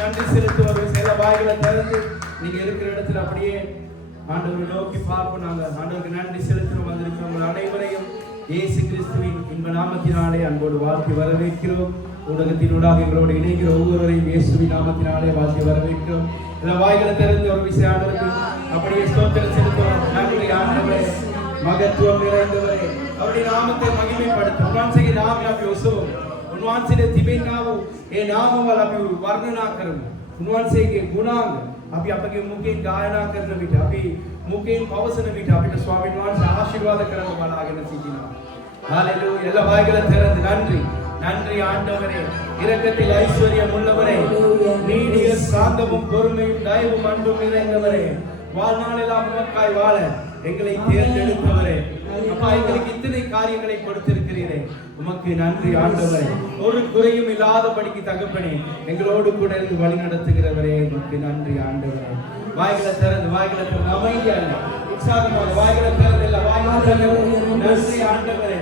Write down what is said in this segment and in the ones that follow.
நன்றி செலுத்துவோம். சில வாய்களை திறந்து நீங்க இருக்கிற இடத்துல அப்படியே ஆண்டவரை நோக்கி பார்ப்போம். நாங்கள் ஆண்டவருக்கு நன்றி செலுத்துவோம். வந்திருக்கிறவங்க அனைவரையும் இயேசு கிறிஸ்துவின் இன்ப நாமத்தினாலே அன்போடு வாழ்த்தி வரவேற்கிறோம். ஊடகத்தினூடாக எங்களோடு இணைகிற ஒவ்வொருவரையும் இயேசுவின் நாமத்தினாலே வாழ்த்தி வரவேற்கிறோம். சில வாய்களை திறந்து ஒரு விஷயம் ஆண்டவருக்கு அப்படியே ஸ்தோத்திரம் செலுத்துவோம். நன்றி ஆண்டவரே, மகத்துவம் நிறைந்தவரே, அவருடைய நாமத்தை மகிமைப்படுத்தும். उन्वांचे नाम आप योसो उन्वांचे ने तिबे नावो ए नाम वाला भी वर्णना करूं उन्वांचे के गुणांग अभी आपके मुखे गायना करने बिठा अभी मुखे पवसन बिठा बिठा स्वामी उन्वांचे आशीर्वाद करने वाला आगे नसीजना हालेलुया எல்லா வாய்களை திறந்து நன்றி நன்றி ஆண்டவரே, இரக்கத்தில் ஐஸ்வர்யம் உள்ளவரே, நீடிய சாந்தமும் பொறுமையும் தயவும் அன்பும் நிறைந்தவரே, வாழ்நாளெல்லாம் உமக்காய் வாழ எங்களை தேர்ந்தெடுத்தவரே, அப்பா எங்களுக்கு இத்தனை காரியங்களை கொடுத்திருக்கிறீரே, உமக்கு நன்றி ஆண்டவரே. ஒரு குறையும் இல்லாதபடிக்கு தகப்பனே எங்களோடு கூட இருந்து வழி நடத்துகிறவரே, உமக்கு நன்றி ஆண்டவரே. வாய்களை திறந்து அமைதியா இல்லை, உற்சாகமாக வாய்களை திறந்து இல்லை, வாய்களை திறந்து நன்றி ஆண்டவரே.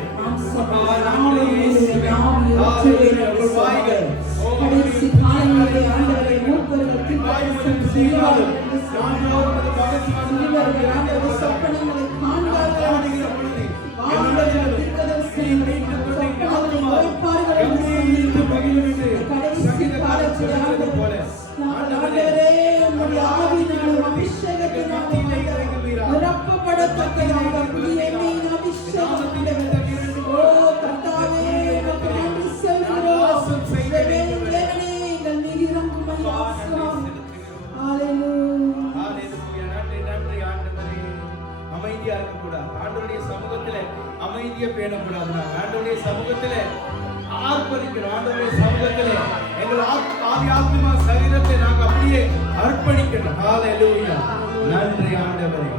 ஆண்டவருடைய சமூகத்திலே அமைதியை பேணக்கூடாது. ஆண்டவருடைய சமூகத்திலே ஆர்ப்பரிக்கிறோம். ஆண்டவருடைய சமூகத்திலே எங்கள் ஆவி ஆத்மா சரீரத்தை நாங்கள் அப்படியே அர்ப்பணிக்கணும். ஹல்லேலூயா. நன்றி ஆண்டவரே,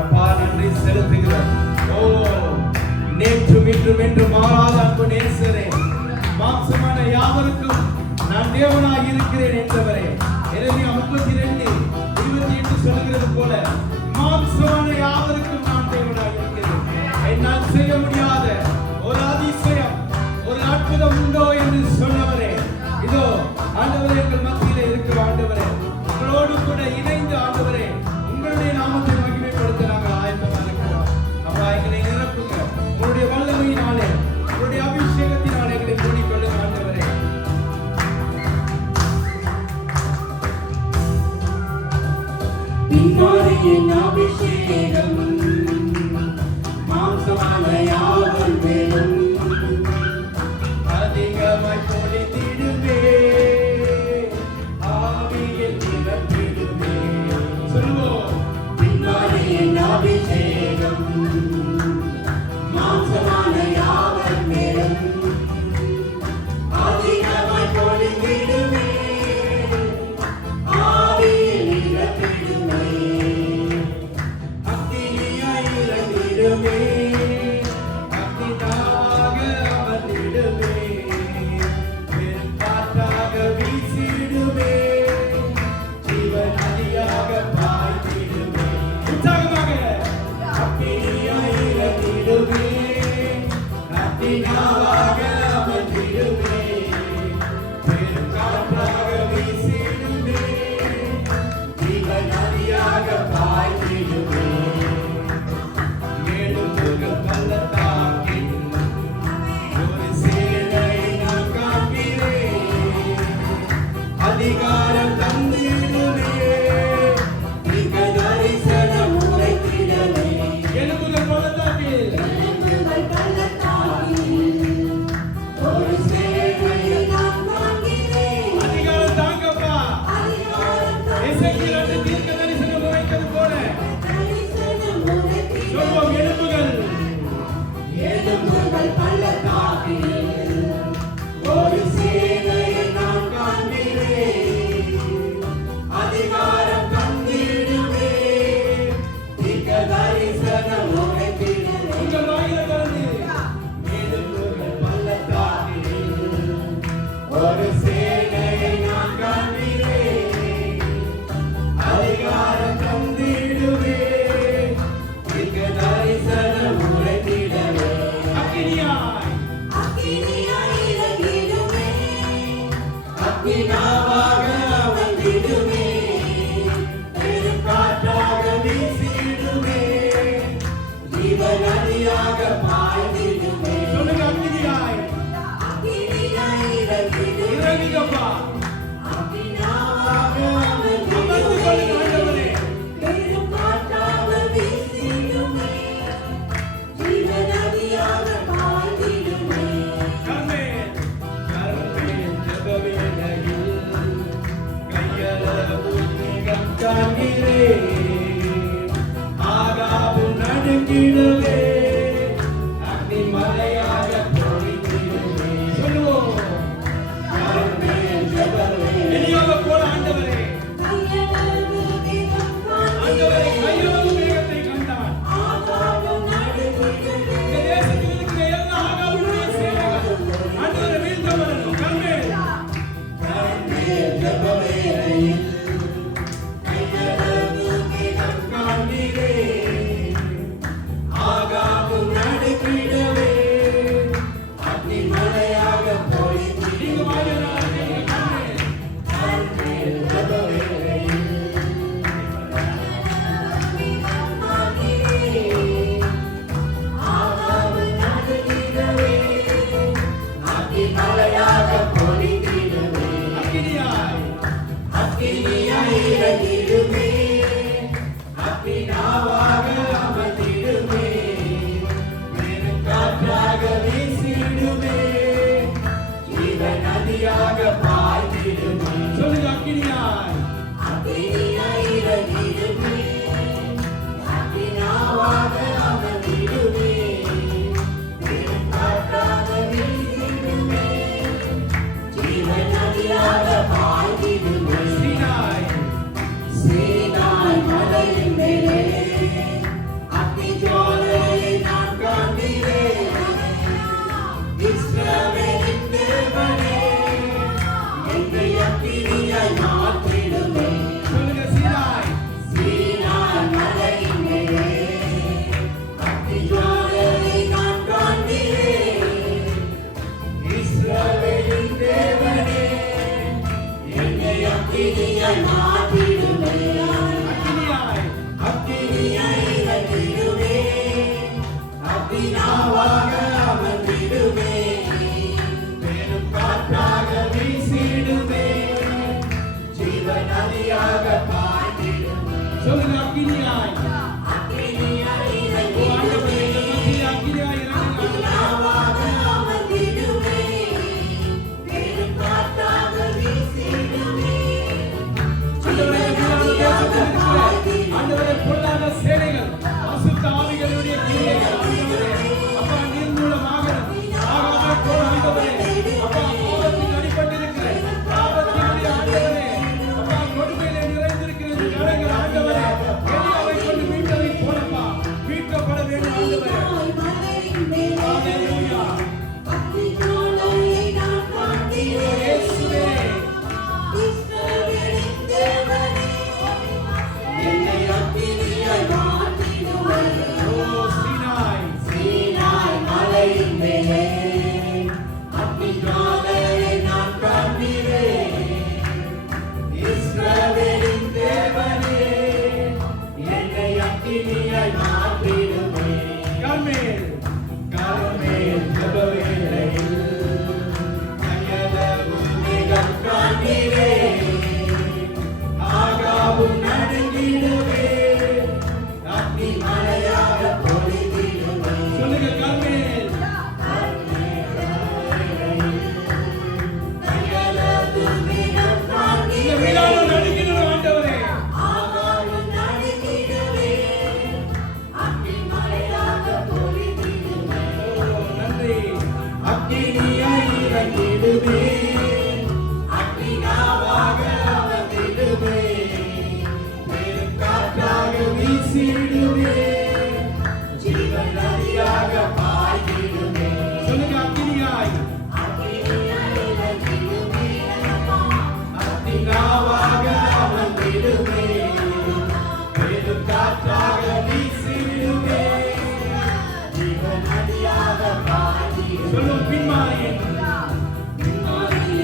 அப்பா நன்றி செலுத்துகிறோம். ஓ நேற்றும் இன்றும் என்று மாறாத அன்பு நேசரே, மாம்சமான யாவருக்கும் நான் தேவனாய் இருக்கிறேன் என்றவரே, எரேமியா 32:28 சொல்கிறது போல மாம்சமான யாவருக்கும் நான் தேவனாய் இருக்கிறேன். என்னால் செய்ய முடியாத ஒரு அதிசயம் ஒரு அற்புதம் உண்டோ என்று சொன்னவரே, இதோ ஆண்டவரே எங்கள் மத்தியிலே இருக்கிற ஆண்டவரே, உங்களோடு கூட இணைந்து ஆண்டவரே உங்களுடைய நாமத்தை மகிமைப்படுத்த நாங்கள் ஆயத்தமாக இருக்கிறோம். அப்பா எங்களை நிரப்புங்க, உங்களுடைய வல்லமையினாலே உங்களுடைய அபிஷேகத்தினாலே எங்களை மூடிக்கொள்ளுங்க ஆண்டவரே. பின்மாரியின் அபிஷேகம் மாம்சமான யாவர் மேலும் அதிகமாய் பொழிந்திடுமே, ஆவியில் நிரப்பிடுமே. சொல்லுவோம். பின்மாரியின் அபிஷேகம் மாம்சமான யாவர் மேலும் அதிகமாய் பொழிந்திடுமே, ஆவியில் நிரப்பிடுமே, அக்கினியாய் இறங்கிடுமே, அக்கினியாக அமர்ந்திடுமே, பெரும் காற்றாக வீசிடுமே, ஜீவ நதியாக பாய்ந்திடுமே. உற்சாகமாக அக்கினியாய் இறங்கிடுமே, அக்கினியாக அமர்ந்திடுமே, பெரும் காற்றாக வீசிடுமே, ஜீவ நதியாக பாய்ந்திடுமே. மேலும் பள்ளத்தாக்கில் ஒரு சேனை நான் காண்கிறேன், அதிகாரம் தந்திடுமே, மிக தரிசனம் உரைத்திடவே, எழுப்புதல் பள்ளத்தாக்கில் எழும்புங்கள் பள்ளத்தாக்கில் ஒரு சேனையை நான் காண்கிறேன், அதிகாரம் தாங்கப்பா. அதிகாரம் எசேக்கியேல் தீர்க்க தரிசனம் உரைத்தது போல தரிசனம் உரைத்திடவே, சொல்வோம். எழுப்புகள் எழும்புங்கள் பள்ளத்தாக்கில் ஒரு சேனையை நான் காண்கிறேன், அதிகாரம் தந்திடுவே, மிக தரிசனம் உரைத்திடவே, உங்கள் வாயில திறந்து எழும்புங்கள் பள்ளத்தாக்கில் ஒரு சேனையை நான் காண்கிறேன், அதிகாரம் தந்திடுவே, மிக தரிசனம் உரைத்திடவே, அக்கினியாய் அக்கினியாய் இறங்கிடுமே, அக்கினாவாக அமர்ந்திடுமே, பெருங்காற்றாக வீசிடுமே, ஜீவ நதியாக பாய்ந்திடுமே. சொல்லுங்க, அக்கினியாய் அக்கினியாய் இறங்கிடுமே, இறங்குங்கப்பா. அக்கினாவாக அமர்ந்து அமர்ந்திடுமே, கொள்ளுங்க ஆண்டவரே. பெருங்காற்றாக வீசிடுமே, ஜீவ நதியாக பாய்ந்திடுமே. கர்மேல், கர்மேல் ஜெபவேளையில் கையளவும் மேகம் காண்கிறேன். ஆகாபு நடுங்கிடவே, அக்னி மலையாக பொழிந்திடுமே. சொல்லுவோம், கர்மேல் ஜெபவேளையில். இனியாக போல ஆண்டவரே, கையளவு மேகம் ஆண்டவரே காண்கிறேன், கையளவும் மேகத்தை கண்டான். ஆகாபு நடுங்கிடுமே, இந்த தேசத்தில் இருக்கிற எல்லா ஆகாபுடைய சேனைகள் ஆண்டவரை வீழ்த்த வரணும். கர்மேல், கர்மேல் ஜெபவேளையில் கையளவு மேகம் காண்கிறேன், ஆகாபு நடுங்கிடவே, அக்னி மலையாக நீங்க பொழிந்திடுமே. வாழ்நாள் கர்மேல். கர்மேல் ஜெபவேளையில் ஆகாபு நடுங்கிடவே, அக்னி மலையாக பொழிந்திடுமே. அக்கினியாய் அக்கினியாய் இறங்கிடுமே, அக்கினாவாக அமர்ந்திடுமே, பெருங்காற்றாக வீசிடுமே, ஜீவ நதியாக பாய்ந்திடுமே. சொல்லுங்க, அக்கினியாய் அக்கினியாய் இறங்கிடுமே, அக்கினாவாக அமர்ந்திடுமே, பெருங்காற்றாக வீசிடுமே, ஜீவ நதியாக பாய்ந்திடுமே. சீனாய் சீனாய் மலையின் மேலே அக்னி ஜுவாலையை நான் காண்கிறேன். இஸ்ரவேலின் தேவனே, என்னை அக்கினியாய் மாற்றிடுமே. சொல்லுங்க, சீனாய் சீனாய் மலையின் மேலே அக்னி ஜுவாலையை நான் காண்கிறேன். இஸ்ரவேலின் தேவனே, என்னை அக்கினியாய் மாற்றிடுமே. அக்கினியாய் அக்கினியாய் இறங்கிடுமே, அக்கினாவாக அமர்ந்திடுமே, பெருங்காற்றாக வீசிடுமே, ஜீவ நதியாக பாய்ந்திடுமே. சொல்லுங்க, அக்கினியாய். அக்கினியாய் ஓ ஆண்டவரே, இறங்கிடுமே, எங்கள் மத்தியில் அக்கினியாய் இறங்குங்க. அக்கினாவாக அமர்ந்திடுமே, பெருங்காற்றாக வீசிடுமே, ஆண்டவரே, இந்த தேசத்தில் இருக்கிற ஆண்டவரே, பொல்லாத சேனைகள், அசுத்த ஆவிகளுடைய கிரியைகள், ஆண்டவரே, அப்பா நீர்மூலமாக ஆகாமை போல ஆண்டவரே, அப்பா பாவத்தில் அடிபட்டிருக்கிற பாவத்தினுடைய ஆண்டவரே, அப்பா கொடுமையிலே நிறைந்திருக்கிற இந்த ஜனங்கள் ஆண்டவரே, எலியாவை கொண்டு மீட்டதை போலப்பா மீட்கப்பட வேண்டும் ஆண்டவரே. மலையின் மேலே ஹalleluya. அக்னி ஜுவாலையை நான் காண்கிறேன். இயேசுவே, இஸ்ரவேலின் தேவனே, என்னை அக்கினியாய் மாற்றிடுமே. ஓ சீனாய் சீனாய் மலையின் மேலே அக்னி ஜுவாலையை நான் காண்கிறேன். இஸ்ரவேலின் தேவனே, என்னை அக்கினியாய் மாற்றிடுமே. கர்மேல் கர்மேல் ஜெபவேளையில் கையளவும் மேகம் காண்கிறேன். ஆகாபு நடுங்கிடுமே, அக்னி மலையாக பொழிந்திடுமே. சொல்லுங்க, கர்மேல் கையளவும் மேகம் இந்த காண்கிறேன். விழாவில் நடுங்கிடும் ஆண்டவரே. ஆகாபு நடுங்கிடுமே, அக்னி மலையாக பொழிந்திடுமே. ஓ நன்றி. அக்கினியாய் இறங்கிடுமே, அக்கினாவாக அமர்ந்திடுமே, பெருங்காற்றாக வீசிடுமே, ஜீவ நதியாக பாய்ந்திடுமே. சொல்லுங்க, அக்கினியாய் அக்கினியாய் இறங்கிடுமே, அக்கினாவாக அமர்ந்திடுமே, பெருங்காற்றாக வீசிடுமே, ஜீவ நதியாக பாய்ந்திடுமே. சொல்லும் பின்மாரியின் பின்மாரி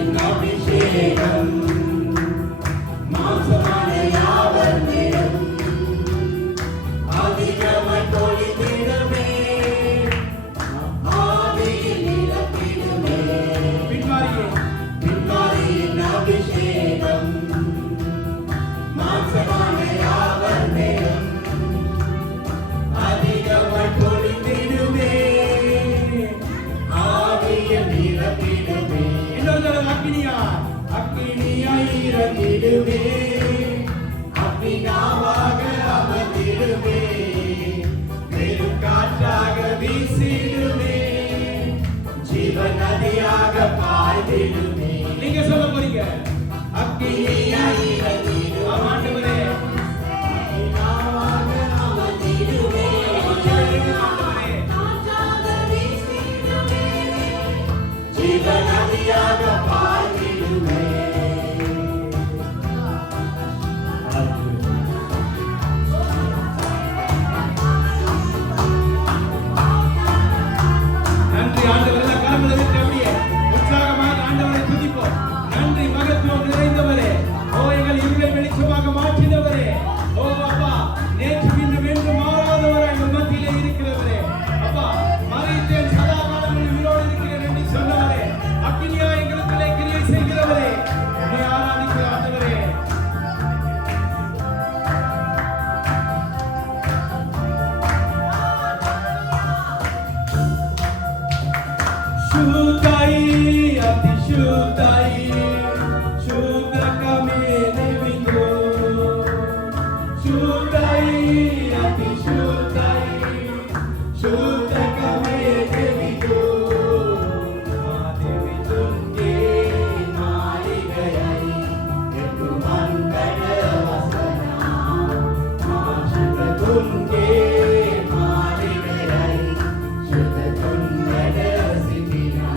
அக்கினியாய் இறங்கிடுமே அக்கினாவாக அமர்ந்திடுமே பெரும் காற்றாக வீசிடுமே ஜீவன் நதியாக பாய்ந்திடுமே. நீங்க சொல்ல போறீங்க அக்கினியாய் இறங்கிடுமே ஆண்டவரே அக்கினாவாக அமர்ந்திடுமே ஆண்டவரே ஜீவன் நதியாக பாய்ந்திடுமே. நன்றி ஆண்டவரே. கரங்களை விட்டு அப்படியே உற்சாகமாக ஆண்டவரை துதிப்போம். நன்றி மகத்துவம் நிறைந்தவரே. ஓ எங்கள் இருளை வெளிச்சமாக மாற்றினவரே. ஓ அப்பா நேற்று இன்று என்று மாறாதவரே எங்கள் மத்தியிலே இருக்கிறவரே. அப்பா மறைத்தேன் சதா காலம் உயிரோடு இருக்கிறேன் என்று சொன்னவரே. அக்கினியா எங்களுக்குள்ளே கிரியை செய்கிறவரே. உம்மை ஆராதிக்கிற ஆண்டவரே. शुद्धाई अति शुद्धाई शुद्ध कमे देविंदो शुद्धाई अति शुद्धाई शुद्ध कमे देविंदो देवी तुंगे மாறி கயாய் எட்டு மண்டல வசனா மாசுத துன்கே மாறி கயாய் சுத துன்கட சிதினா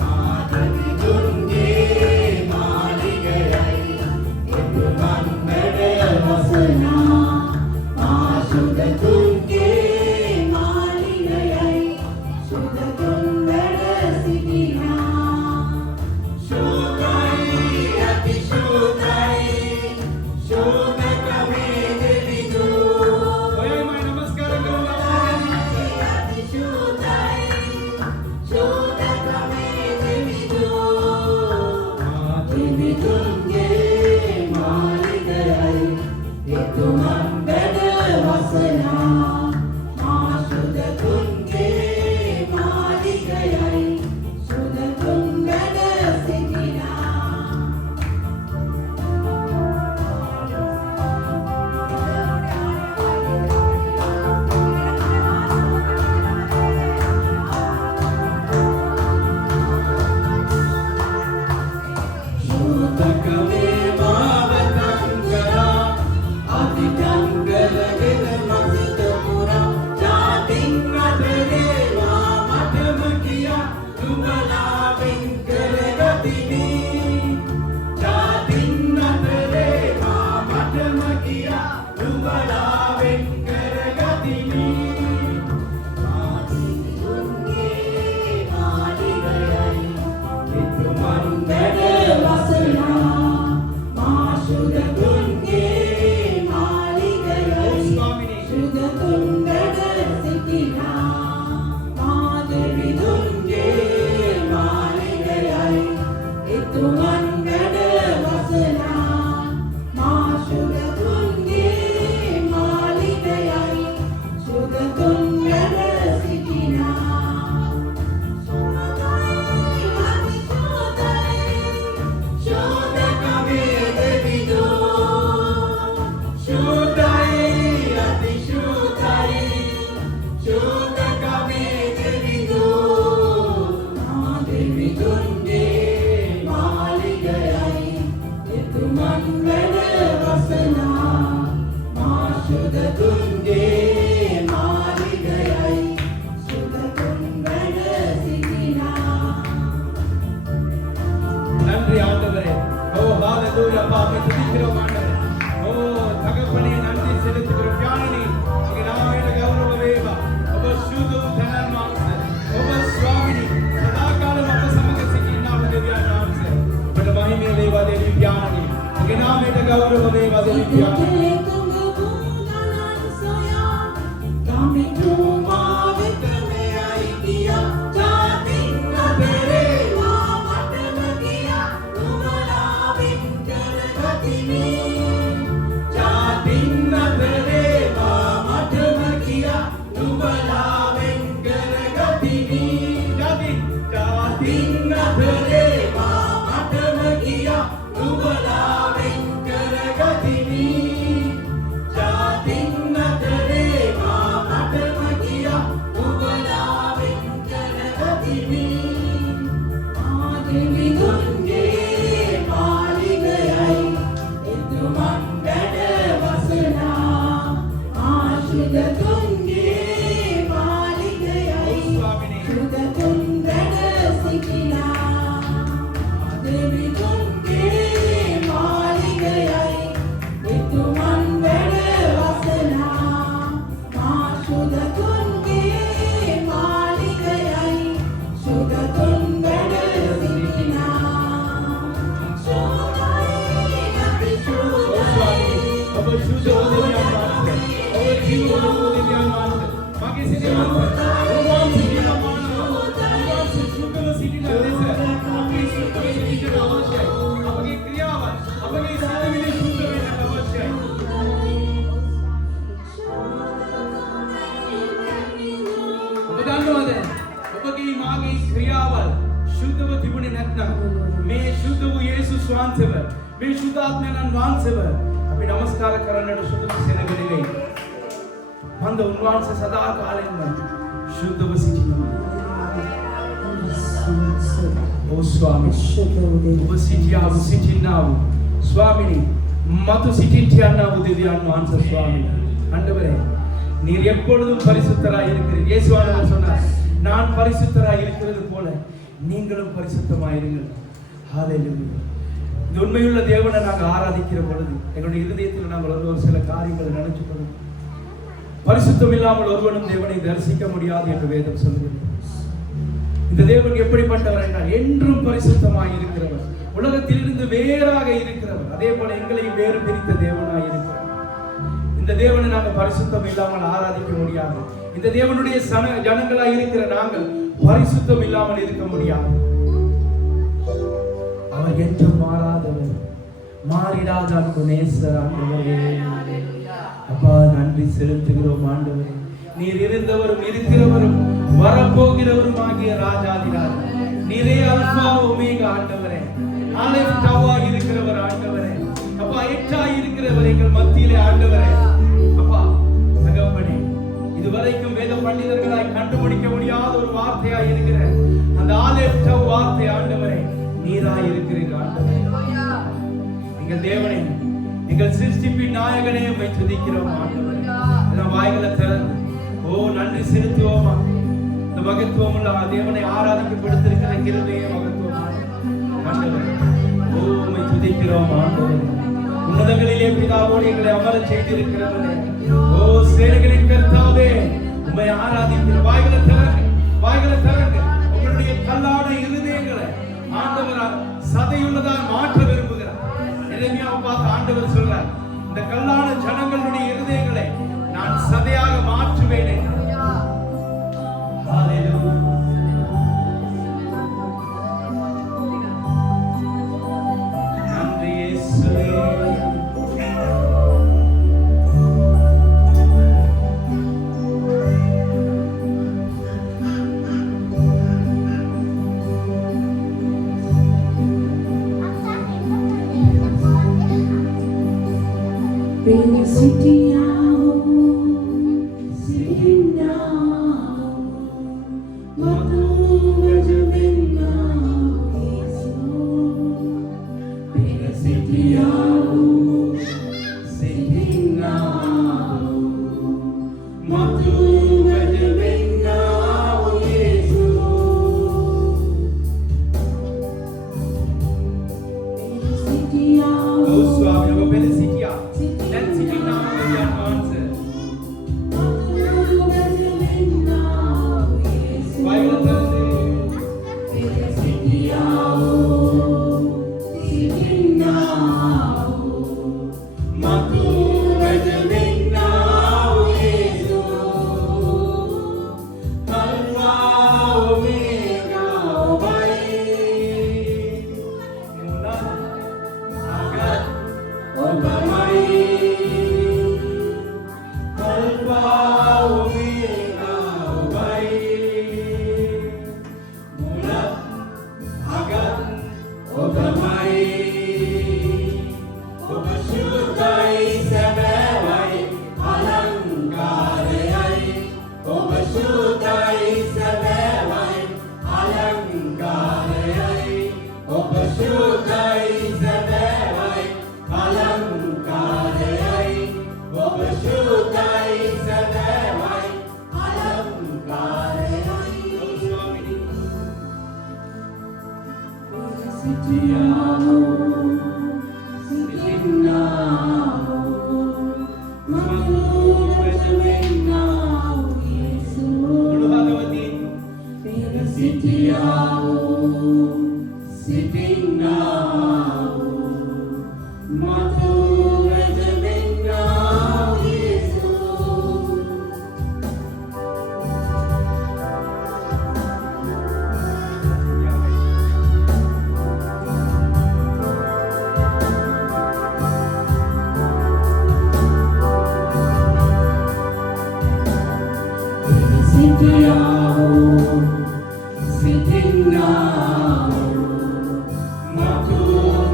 மாதவி துன்கே மாறி கயாய் எட்டு மண்டல வசனா மாசுத துன்கே மாறி கயாய் சுத துன்கட சிதினா शुद्धाई अति शुद्धाई शुद्ध कमे देविदो ओयमाय नमस्कार करूंगा अति शुद्धाई शुद्ध कमे देविदो देवी तुंगे मारी गयाई ये तुमन बेड वसना मां शुद्ध तुंगे मारी गयाई शुद्ध तुंगड सिद्धिना शुद्ध कमे मावतंगरा अधिकंगल गिर मसित पुरा जातिंग देवा मठम किया तुमला विंकर गतिनी जातिंग देवा मठम किया तुमला विंकर गतिनी तुंगे मारी गयाई कितु मंदर वसना माशुद तुंगे मारी गयाई स्वामिनी शुद्ध तुंगड सिद्धिना मादेवी तुंगे मारी गयाई इतु मंगड वसना माशुद तुंगे मारी गयाई शुद्ध तुंगड सिद्धिना शुद्ध कमे देविदो शुद्धाई अति शुद्धाई शुद्ध कमे देविदो देवी तुंगे मारी गयाई इतु मंगल वसना मां शुद्ध तुंगे मारी गयाई शुद्ध तुंगड सिद्धिना நன்றி ஆண்டவரே. ஓ ஹalleluya அப்பா உம்மை துதிக்கிறோம் ஆண்டவரே. ஓ தகப்பனே நன்றி செலுத்துகிறோம். ஞானனி உங்க நாமேல கௌரவவேவா ඔබ සුදු තනන් මාංශ ඔබ ස්වාමිනී සදාකාලම අප සමග සිටිනා දෙවියන් වහන්සේ ඔබට මහිමය වේවා දෙවි ඥානනි උගේ නාමයට ගෞරව වේවා දෙවි ඥානනි Jatin na දෙවිඳුන්ගේ මාලිගයයි එතුමන් වැඩ වසනා මා ශුද්ධතුන්ගේ මාලිගයයි ශුද්ධතුන් වැඩ සිටිනා ශුද්ධයි නැති ශුද්ධයි ඔබ ශුද්ධ වූ මගේ සිටින අපගේ ක්‍රියාවන් අපගේ සිතවිලි සුද්ධ වෙන්න අවශ්‍යයි. ඔබ දන්නවද ඔබගේ මාගේ ක්‍රියාවල් සුද්ධව තිබුණේ නැත්නම් මේ සුද්ධ වූ යේසුස් වහන්සේව මේ සුද්ධාත්මයන් වහන්සේව අපි නමස්කාර කරන්නට සුදුසු සෙනග නෙවෙයි. මන්ද උන්වහන්සේ සදා කාලෙම සුද්ධව සිටිනවා. O Swami, ඔබ සිටියා වූ සිටින්නා වූ ස්වාමිනී மது சிட்டியானா உதவியான் வான்ச சுவாமி ஆண்டவரே நீர் எப்பொழுதும் பரிசுத்தராய் இருக்கிறீர். இயேசுவானவர் சொன்னார், நான் பரிசுத்தராய் இருக்கிறது போல நீங்களும் பரிசுத்தமாய் இருங்கள். ஹalleluya. இந்த உண்மையுள்ள தேவனை நாங்கள் ஆராதிக்கிற பொழுது எங்களுடைய இருதயத்தில் நாங்கள் ஒரு சில காரியங்களை நினைச்சுக்கணும். பரிசுத்தம் இல்லாமல் ஒருவனும் தேவனை தரிசிக்க முடியாது என்று வேதம் சொல்கிறது. இந்த தேவன் எப்படிப்பட்டவர் என்றால் என்றும் பரிசுத்தமாய் இருக்கிறவர், உலகத்திலிருந்து வேறாக இருக்கிறவர், அதே போல எங்களை வேறு பிரித்த தேவனாய் இருக்கிறார். இந்த தேவனை நாங்கள் பரிசுத்தம் இல்லாமல் ஆராதிக்க முடியாது. இந்த தேவனுடைய ஜனங்களாய் இருக்கிற நாங்கள் பரிசுத்தம் இல்லாமல் இருக்க முடியாது. அவர் என்றும் மாறாதவர், மாறிடாத அன்பு நேசர் ஆண்டவரே. அப்பா நன்றி செலுத்துகிறோம் ஆண்டவரே. நீர் இருந்தவரும் இருக்கிறவரும் வரப்போகிறவரும் ஆகிய ராஜாதிராஜ் நீரே அல்பா ஒமேகா ஆண்டவரே. ஆலெப் தவா இருக்கிறவர் ஆண்டவரே. அப்பா எட்டா இருக்கிறவர் எங்கள் மத்தியிலே ஆண்டவரே. அப்பா தகப்பனே, இதுவரைக்கும் வேத பண்டிதர்களாய் கண்டுபிடிக்க முடியாத ஒரு வார்த்தையாய் இருக்கிற அந்த ஆலெப் தவ் வார்த்தை ஆண்டவரே நீராய் இருக்கிறீர் ஆண்டவரே. எங்கள் தேவனே, எங்கள் சிருஷ்டிப்பின் நாயகனே உம்மை துதிக்கிறோம் ஆண்டவரே. எல்லாம் வாய்களை திறந்து நன்றி செலுத்துவோமா. இந்த மகத்துவம் உள்ள தேவனை ஆராதிக்கப்படுத்திருக்கிற கிருபையே மகத்துவம் ஆண்டவரே. உம்மை துதிக்கிறோம் ஆண்டவரே. உன்னதங்களிலே பிதாவோடு எங்களை அமர செய்திருக்கிறவரே, சேனைகளின் கர்த்தாவே உம்மை ஆராதிக்கிற வாய்களை திறங்க, வாய்களை திறங்க. உங்களுடைய கல்லான இருதயங்களை ஆண்டவர் சதையுள்ளதால் மாற்ற விரும்புகிறார். எரேமியாவை பார்த்து ஆண்டவர் சொல்றார், இந்த கல்லான ஜனங்களுடைய இருதயங்களை நான் சதையாக மாற்றுவேன் என்று. ஹalleluya. நன்றி இயேசுவே. සිටියාවෝ සිටින්නාවෝ මතු වෙත වෙන්නාවෝ යේසුස් පෙර සිටියාවෝ සිටින්නාවෝ මතු වෙත වෙන්නාවෝ යේසුස් සිටියාවෝ සිටින්නාවෝ මතු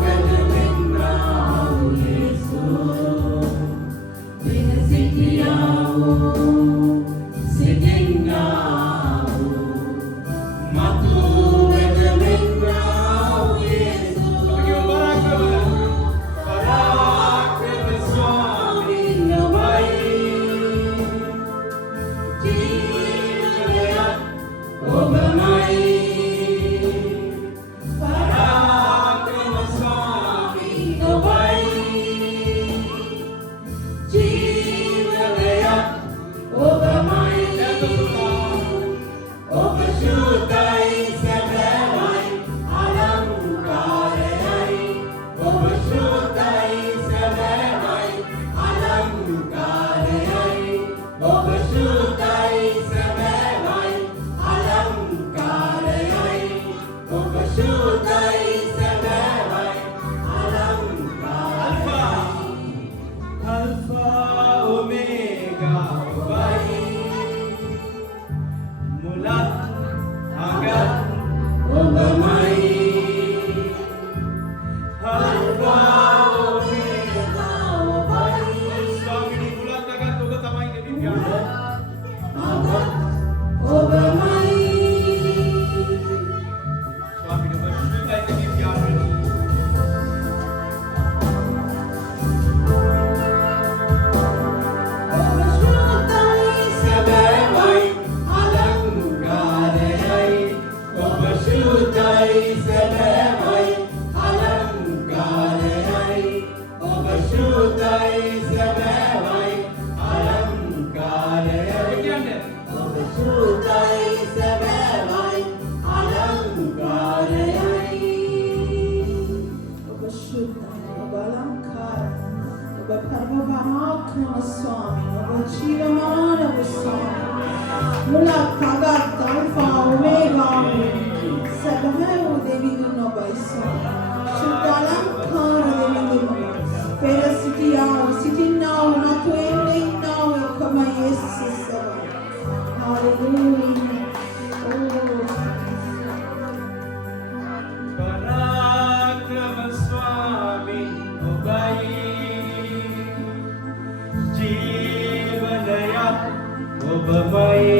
වෙත වෙන්නාවෝ යේසුස් පෙර සිටියාවෝ සිටින්නාවෝ මතු වෙත වෙන්නාවෝ යේසුස් පරාක්‍රම ස්වාමීන් ඔබයි පරාක්‍රම ස්වාමී ඔබයි ජීවනයක් ඔබමයි ඔබ ශුද්ධයි සැබෑවයි අලංකාරයයි ඔබ ශුද්ධයි සැබෑවයි අලංකාරයයි ඔබ ශුද්ධයි සැබෑවයි අලංකාරයයි ඔබ ශුද්ධයි සැබෑවයි අලංකාරයයි අල්ෆා ඔමේගා ඔබයි මුලත් අගත් ඔබමයි අල්ෆා ඔමේගා ඔබයි ස්වාමීනි මුලත් අගත් ඔබ තමයි දෙවියන් අගත් ඔබමයි ස්වාමීනි ඔබ ශුද්ධයි දෙවියන් ඔබ ශුද්ධයි සැබෑවයි අලංකාරයයි ඔබ ශුද්ධයි සැබෑවයි අලංකාරයයි ඔබ ශුද්ධයි සැබෑවයි අලංකාරයයි ඔබ ශුද්ධයි සැබෑවයි අලංකාරයයි ඔබ ශුද්ධයි ඔබ අලංකාරයි ඔබ පරම පරාක්‍රම ස්වාමී ඔබ ජීවමාන ස්වාමී මුලත් අගත් අල්ෆා ඔමේගා සැබෑ වූ දෙවිඳුන් ඔබයි ස්වාමී ශුද්ධ අලංකාර දෙවිඳුන් පෙර සිටියාවෝ සිටින්නාවෝ මතු එන්නේ ඉන්නාවෝ එකම යේසුස් සබයි පරාක්‍රම ස්වාමී ඔබයි ජීවනයක් ඔබමයි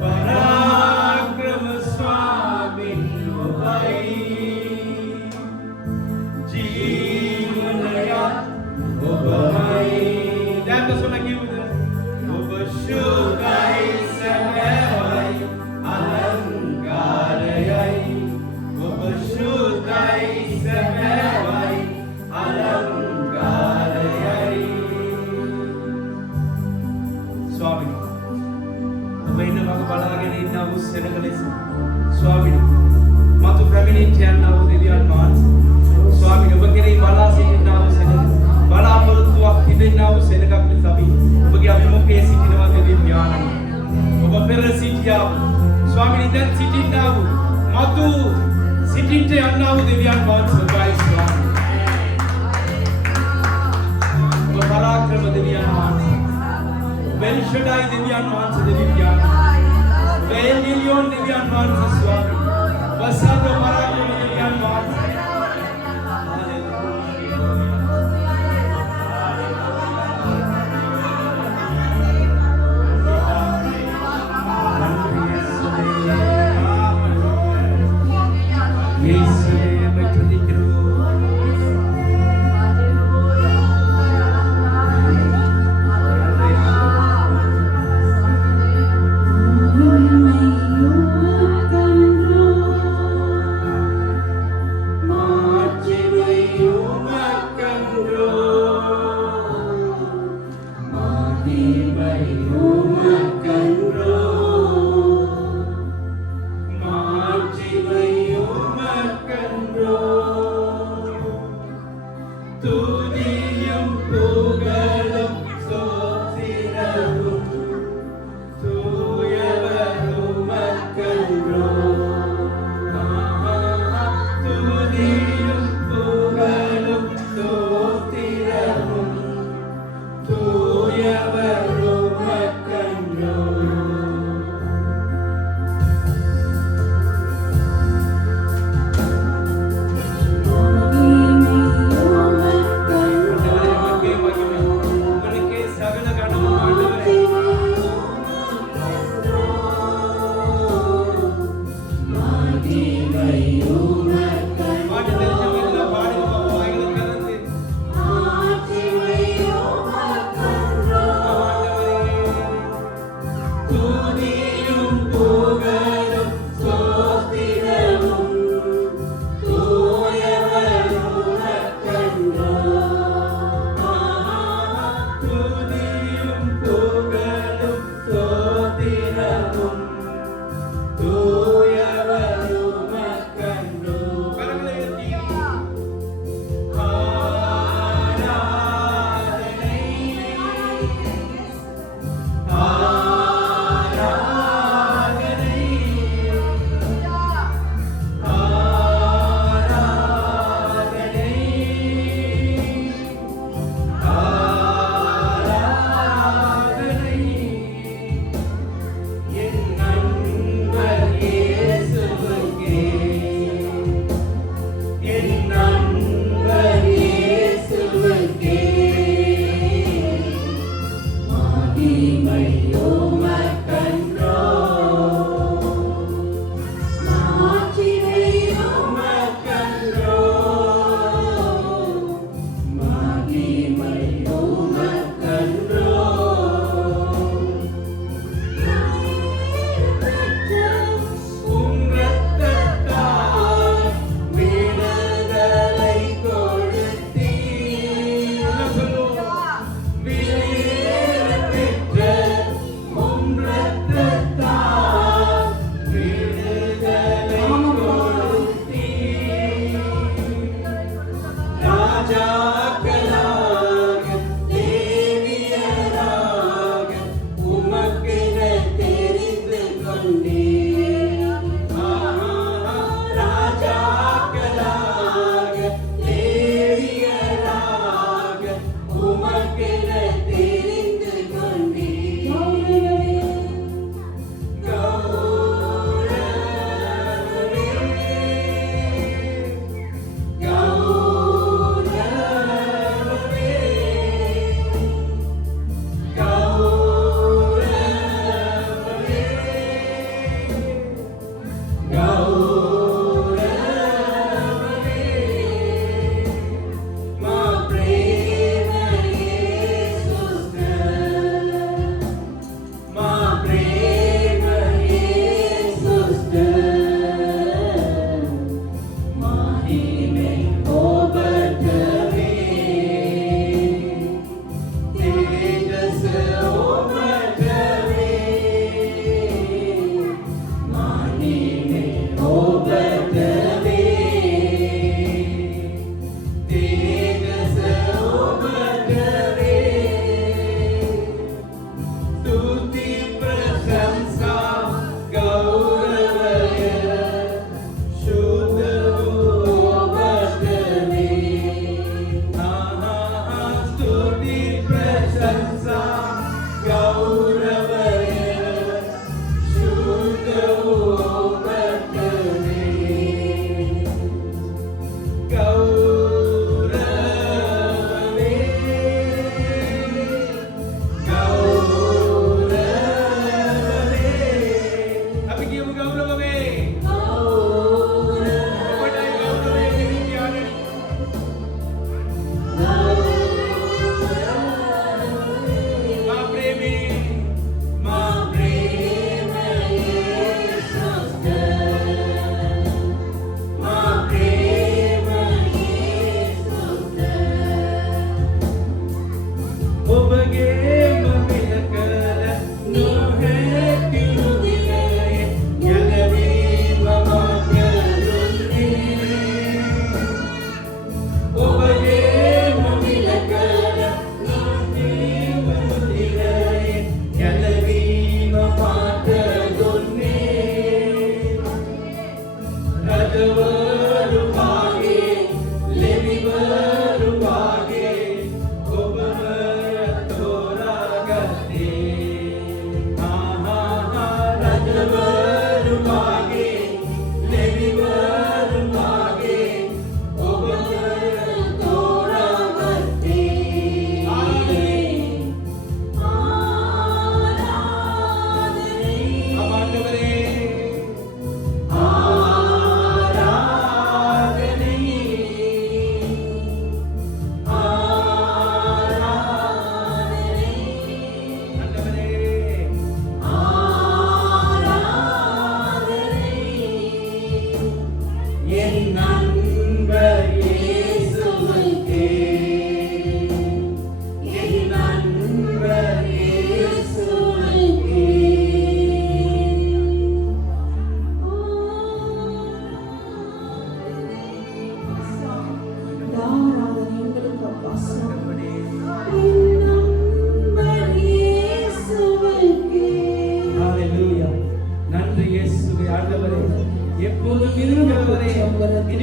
පරාක්‍රම ස්වාමී ඔබයි ජීවනයක් ඔබමයි දැන් තසොන කිව්වද ඔබ ශුද්ධයි සැබෑවයි අලංකාරයයි ඔබ ශුද්ධයි සැබෑවයි අලංකාරයයි ස්වාමීනි ඔබ ඉන්න මඟ බලාගෙන ඉන්නා වූ සෙනග ලෙස ස්වාමීනි මතු පැමිණිච්ච යන්නා වූ දෙවියන් වහන්සේ ස්වාමීනි ඔබ කෙරෙහි බලා සිටිනා වූ සෙනග බලාපොරොත්තුවක් තිබෙනා වූ සෙනගක් ලෙස අපි ඔබගේ අභිමුඛයේ සිටිනවා දෙවියන් ඔබ පෙර සිටියා ස්වාමීනි දැන් සිටිනා වූ මතු සිටින්ට යන්නා වූ දෙවියන් වහන්සේ ඔබයි ස්වාමීනි ඔබ පරාක්‍රම දෙවියන් වහන්සේ වෙල්ෂඩයි දෙවියන් වහන්සේ දෙවියන් වෙල්ලියෝන් දෙවියන් වහන්සේ ස්වාමීනි වසාද පරාක්‍රම දෙවියන් වහන්සේ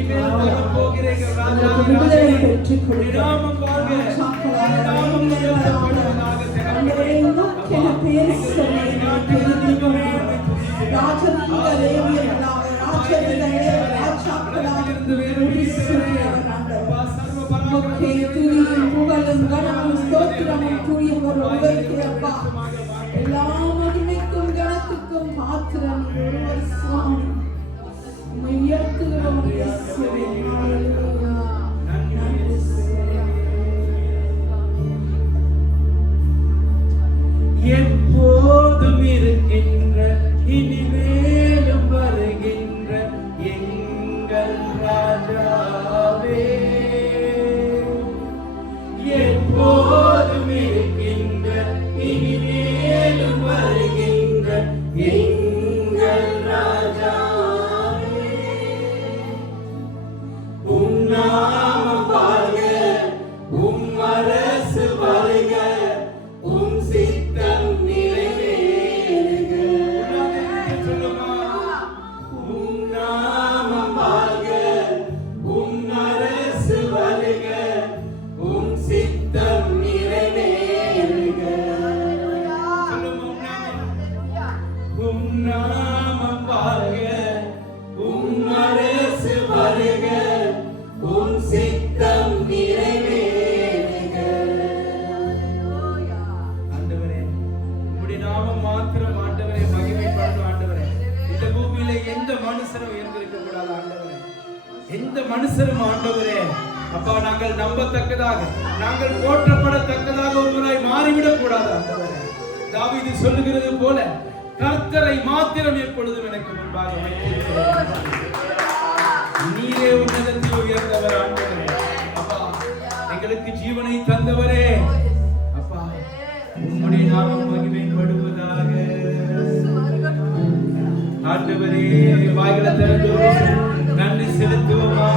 இனிமேல் வரப்போகிற எங்கள் ராஜா விடுதலை பெற்றுக் கொடுக்க நாமம் வாழ்க, நாமம் உயர்த்தப்படுவதாக. ஆண்டவரே உமக்கென பேர் சொல்லி பெருதிகமே ராஜரீக லேவியர்களாக ராஜரீக ராஜாக்களாக உமக்கே துதியும் புகழும் கனமும் ஸ்தோத்திரமும் துதியும் ஒருவருக்கே அப்பா. எல்லா மகிமைக்கும் கனத்துக்கும் பாத்திரம் ஒருவர் சுவாமி. உம்மை உயர்த்துகிறோம் இயேசுவே. ஹல்லேலூயா. நன்றி எப்போதும் இருக்கின்ற இனிமேலும் வருகின்ற எங்கள் ராஜாவே, எப்போதும் இருக்கின்ற இனிமேலும் வருகின்ற எங்கள் ராஜாவே, உம் நாமம் வாழ்க, உம் அரசு வருக, உம் சித்தம் நிறைவேறுக. உம் நாமம் வாழ்க, உம் அரசு வருக, உம் சித்தம் நிறைவேறுக. உம் நாமம் வாழ்க, உம் அரசு வருக, உம் சித்தம் நிறைவேறுக. ஆண்டவரே, உம்முடைய நாமம் மாத்திரம் ஆண்டவரே மகிமைப்படணும். ஆண்டவரே, இந்த பூமியில எந்த மனுஷரும் உயர்ந்திருக்க கூடாது. ஆண்டவரே, எந்த மனுஷரும் ஆண்டவரே அப்பா நாங்கள் நம்பத்தக்கதாக, நாங்கள் போற்றப்படத்தக்கதாக ஒருவராய் மாறிவிடக் கூடாது. ஆண்டவரே, தாவீது சொல்லுகிறது போல கர்த்தரை மாத்திரம் எப்பொழுதும் எனக்கு முன்பாக வைத்திருக்கிறேன். நீரே உன்னதத்தில் உயர்ந்தவர். ஆண்டவரே அப்பா, எங்களுக்கு ஜீவனை தந்தவரே அப்பா, உம்முடைய நாமம் மகிமைப்படுவதாக. ஆண்டவரே, வாய்களை திறந்து நன்றி செலுத்துவோமா.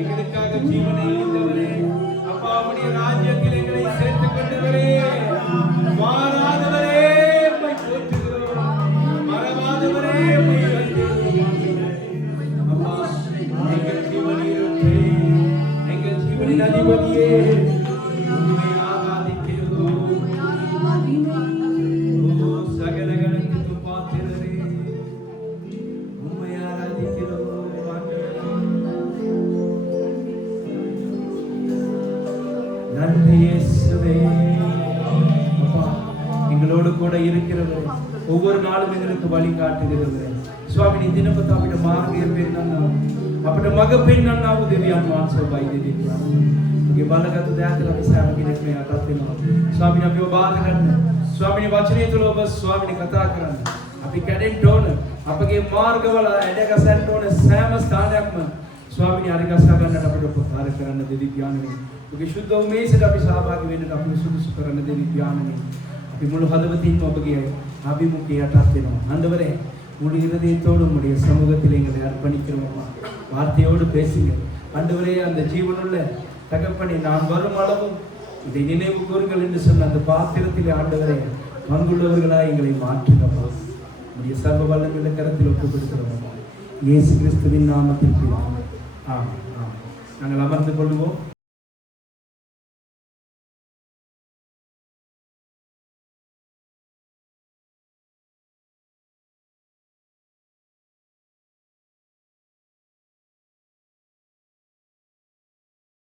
எங்களுக்காக ஜீவனை ஈந்தவரே அப்பா, உம்முடைய ராஜ்யத்தில் எங்களை சேர்த்துக் கொண்டவரே, மாறாதவரே உம்மை போற்றுகிறோம், மறவாதவரே உம்மை வணங்குகிறோம். அப்பா, எங்கள் ஜீவனீரே, எங்கள் ஜீவனின் அதிபதியே, உம்மை ஆராதிக்கிறோம். ஓ சகல கணத்துக்கு பாத்திரரே, உம்மை ஆராதிக்கிறோம். நன்றி இயேசுவே. அப்பா, எங்களோடு கூட இருக்கிறவரே, ஒவ்வொரு நாளும் எங்களுக்கு வழி காட்டுகிறவரே ස්වාමීනි, දිනපත අපිට මාර්ගය පෙන්වන්නා, අපිට මඟ පෙන්වන්නා වූ දෙවියන් වහන්සේ වෛද්‍ය දෙවියන්. ඔබගේ බලගත් දයාතල අපි සෑම කෙනෙක් මේ අතත් වෙනවා. ස්වාමීනි, අපිව බාර ගන්න. ස්වාමීනි, වචනය තුළ ඔබ ස්වාමීනි කතා කරන්න. අපි කැඩෙන්න ඕන. අපගේ මාර්ගවල ඇඩගසන්න ඕන සෑම ස්ථානයක්ම ස්වාමීනි අරගසා ගන්නට අපිට උපකාර කරන්න දෙවි ඥානනේ. ඔබගේ ශුද්ධ උමේසට අපි සහභාගී වෙන්නට අපි සුදුසු කරන්න දෙවි ඥානනේ. අපි මුළු හදවතින්ම ඔබගේ අභිමුඛය යටත් වෙනවා. ஆண்டவரே, முழு இருதயத்தோடு உம்முடைய சமூகத்தில் எங்களை அர்ப்பணிக்கிறோம். வார்த்தையோடு பேசுங்க ஆண்டவரே. அந்த ஜீவனுள்ள தகப்பனை நான் வரும் அளவும் இதை நினைவு கூறுங்கள் என்று சொன்ன அந்த பாத்திரத்திலே ஆண்டவரே பங்குள்ளவர்களாய் எங்களை மாற்றுங்கப்பா. உம்முடைய சர்வ வல்லமையுள்ள கரத்தில் ஒப்புக் கொடுக்கிறோம் இயேசு கிறிஸ்துவின் நாமத்தில். ஆமாம் ஆமாம். நாங்கள் அமர்ந்து கொள்வோம்.